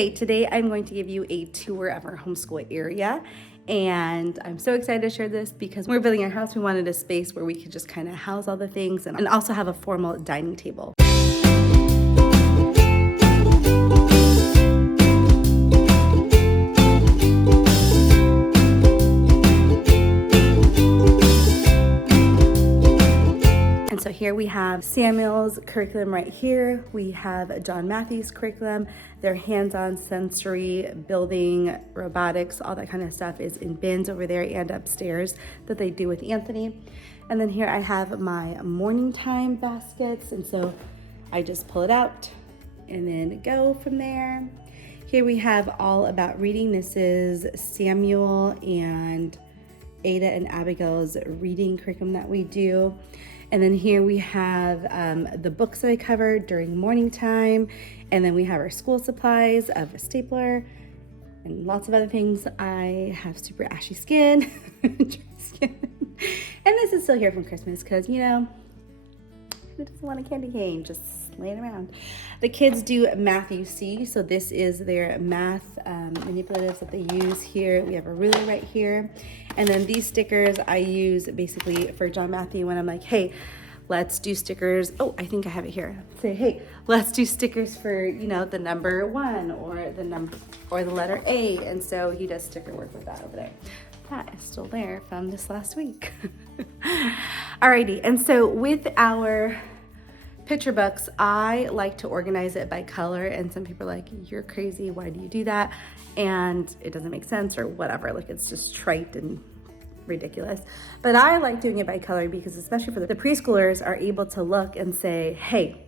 Hey, today I'm going to give you a tour of our homeschool area, and I'm so excited to share this because when we're building our house, we wanted a space where we could just kind of house all the things and also have a formal dining table. So here we have Samuel's curriculum right here. We have John Matthew's curriculum. Their hands-on sensory building, robotics, all that kind of stuff is in bins over there and upstairs that they do with Anthony. And then here I have my morning time baskets. And so I just pull it out and then go from there. Here we have all about reading. This is Samuel and Ada and Abigail's reading curriculum that we do. And then here we have the books that I covered during morning time. And then we have our school supplies of a stapler and lots of other things. I have super ashy skin, dry skin. And this is still here from Christmas because, you know, who doesn't want a candy cane just laying around? The kids do Math UC, so this is their math manipulatives that they use here. We have a ruler right here. And then these stickers I use basically for John Matthew when I'm like, hey, let's do stickers. Oh, I think I have it here. Say, hey, let's do stickers for, you know, the number 1 or the letter A. And so he does sticker work with that over there. That is still there from this last week. Alrighty, and so with our picture books, I like to organize it by color, and some people are like, you're crazy, why do you do that? And it doesn't make sense or whatever, like it's just trite and ridiculous. But I like doing it by color because especially for the preschoolers are able to look and say, hey,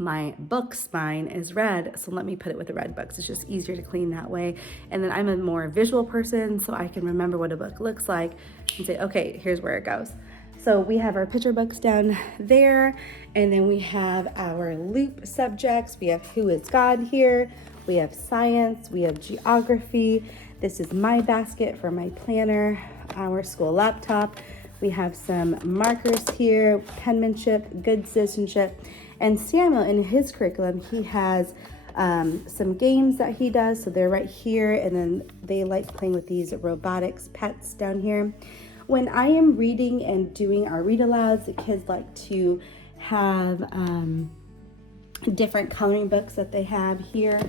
my book spine is red, so let me put it with the red books. It's just easier to clean that way. And then I'm a more visual person, so I can remember what a book looks like and say, okay, here's where it goes. So we have our picture books down there, and then we have our loop subjects. We have Who is God here. We have science, we have geography. This is my basket for my planner, our school laptop. We have some markers here, penmanship, good citizenship. And Samuel, in his curriculum, he has some games that he does. So they're right here, and then they like playing with these robotics pets down here. When I am reading and doing our read alouds, the kids like to have different coloring books that they have here.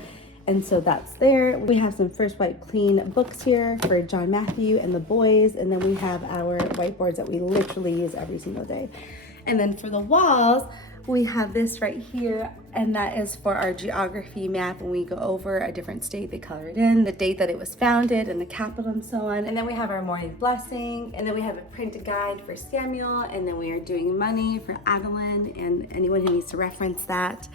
And so that's there. We have some First Wipe Clean books here for John Matthew and the boys. And then we have our whiteboards that we literally use every single day. And then for the walls, we have this right here, and that is for our geography map. When we go over a different state, they color it in, the date that it was founded, and the capital and so on. And then we have our morning blessing, and then we have a printed guide for Samuel, and then we are doing money for Adeline and anyone who needs to reference that.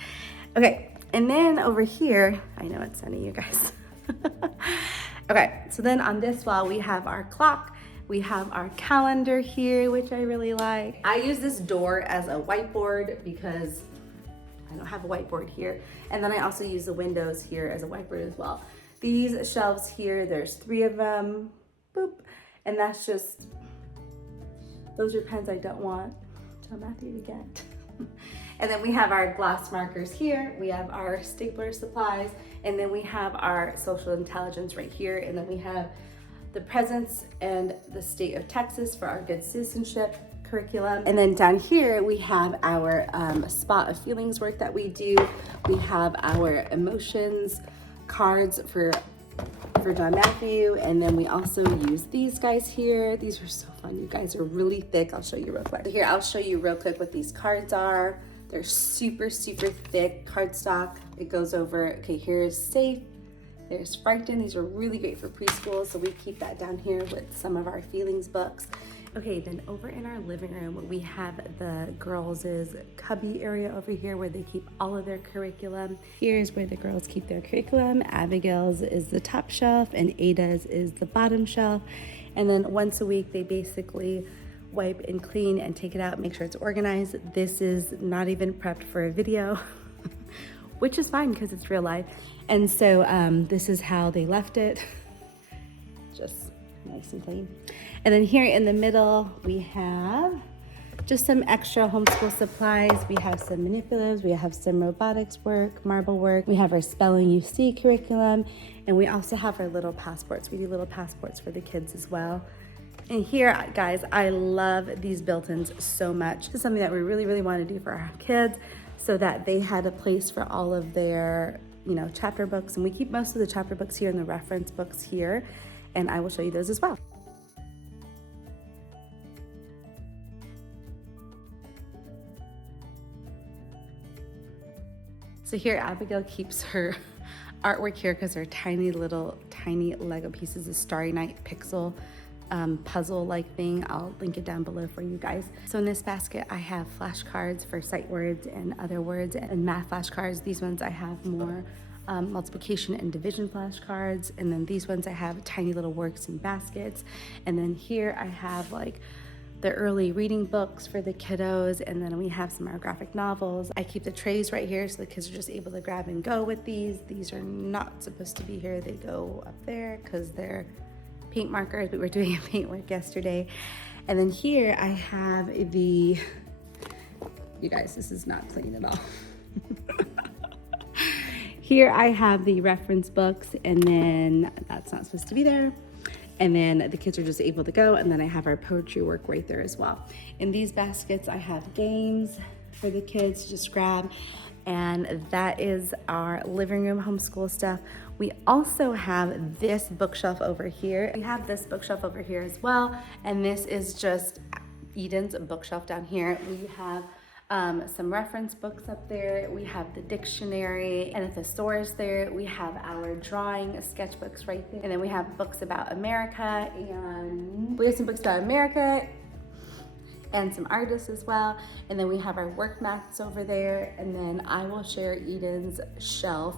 Okay, and then over here, I know it's sunny, you guys. Okay, so then on this wall, we have our clock. We have our calendar here, which I really like. I use this door as a whiteboard because I don't have a whiteboard here. And then I also use the windows here as a whiteboard as well. These shelves here, there's 3 of them, boop. And that's just, those are pens I don't want John Matthew to get. And then we have our gloss markers here. We have our stapler supplies. And then we have our social intelligence right here. And then we have the presence and the state of Texas for our good citizenship curriculum. And then down here, we have our spot of feelings work that we do. We have our emotions cards for John Matthew. And then we also use these guys here. These are so fun. You guys are really thick. I'll show you real quick. Here, I'll show you real quick what these cards are. They're super, super thick cardstock. It goes over, okay, here's safe. There's frightened. These are really great for preschool, so we keep that down here with some of our feelings books. Okay, then over in our living room, we have the girls' cubby area over here where they keep all of their curriculum. Here's where the girls keep their curriculum. Abigail's is the top shelf and Ada's is the bottom shelf. And then once a week, they basically wipe and clean and take it out, make sure it's organized. This is not even prepped for a video, which is fine because it's real life. And so this is how they left it, just nice and clean. And then here in the middle, we have Just some extra homeschool supplies. We have some manipulatives, we have some robotics work, marble work, we have our spelling UC curriculum, and we also have our little passports. We do little passports for the kids as well. And here, guys, I love these built-ins so much. This is something that we really want to do for our kids so that they had a place for all of their, chapter books. And we keep most of the chapter books here and the reference books here, and I will show you those as well. So here, Abigail keeps her artwork here because they're tiny Lego pieces, a Starry Night pixel puzzle-like thing. I'll link it down below for you guys. So in this basket, I have flashcards for sight words and other words and math flashcards. These ones I have more multiplication and division flashcards. And then these ones I have tiny little works and baskets. And then here I have like the early reading books for the kiddos, and then we have some of our graphic novels. I keep the trays right here so the kids are just able to grab and go with these. These are not supposed to be here. They go up there because they're paint markers. We were doing a paint work yesterday. And then here I have you guys, this is not clean at all. Here I have the reference books, and then that's not supposed to be there. And then the kids are just able to go, and then I have our poetry work right there as well. In these baskets, I have games for the kids to just grab, and that is our living room homeschool stuff. We also have this bookshelf over here. We have this bookshelf over here as well, and this is just Eden's bookshelf down here. We have some reference books up there. We have the dictionary and a thesaurus there. We have our drawing sketchbooks right there. And then we have books about America, and we have some books about America and some artists as well. And then we have our work mats over there. And then I will share Eden's shelf,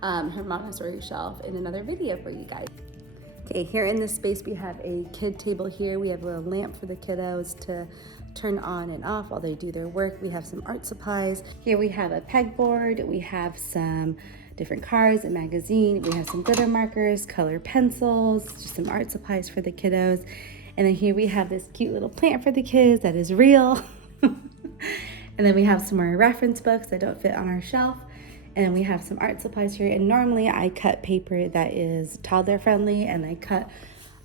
her Montessori shelf, in another video for you guys. Okay, here in this space we have a kid table here. We have a little lamp for the kiddos to turn on and off while they do their work. We have some art supplies. Here we have a pegboard. We have some different cards, a magazine. We have some glitter markers, color pencils, just some art supplies for the kiddos. And then here we have this cute little plant for the kids that is real. And then we have some more reference books that don't fit on our shelf. And then we have some art supplies here. And normally I cut paper that is toddler friendly, and I cut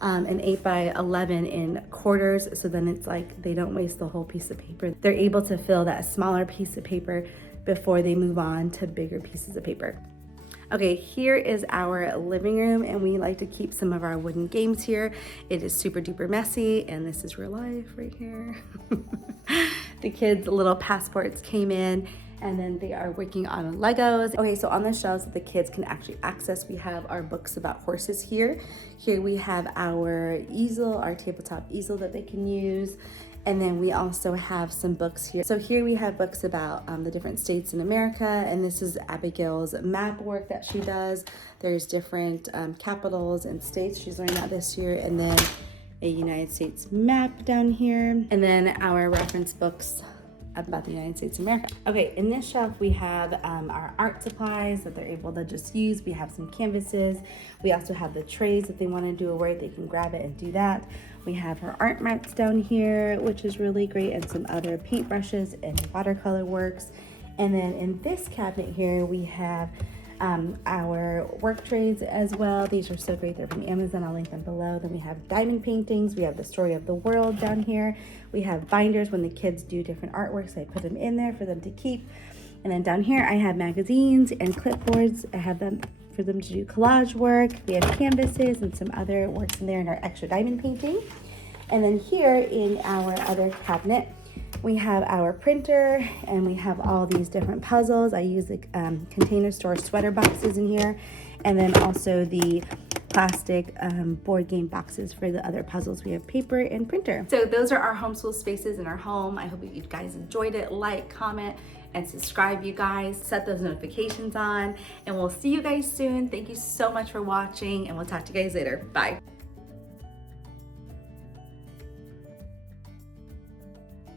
an 8x11 in quarters, so then it's like they don't waste the whole piece of paper. They're able to fill that smaller piece of paper before they move on to bigger pieces of paper. Okay, here is our living room, and we like to keep some of our wooden games here. It is super duper messy, and this is real life right here. The kids' little passports came in, and then they are working on Legos. Okay, so on the shelves that the kids can actually access, we have our books about horses here. Here we have our easel, our tabletop easel that they can use. And then we also have some books here. So here we have books about the different states in America, and this is Abigail's map work that she does. There's different capitals and states she's learning about this year, and then a United States map down here. And then our reference books about the United States of America. Okay, in this shelf we have our art supplies that they're able to just use. We have some canvases. We also have the trays that they want to do a work, they can grab it and do that. We have our art mats down here, which is really great, and some other paintbrushes and watercolor works. And then in this cabinet here we have our work trays as well. These are so great. They're from Amazon. I'll link them below. Then we have diamond paintings. We have the story of the world down here. We have binders when the kids do different artworks. I put them in there for them to keep. And then down here I have magazines and clipboards. I have them for them to do collage work. We have canvases and some other works in there in our extra diamond painting. And then here in our other cabinet, we have our printer, and we have all these different puzzles. I use the Container Store sweater boxes in here, and then also the plastic board game boxes for the other puzzles. We have paper and printer. So those are our homeschool spaces in our home. I hope you guys enjoyed it. Like, comment, and subscribe, you guys. Set those notifications on, and we'll see you guys soon. Thank you so much for watching, and we'll talk to you guys later. Bye.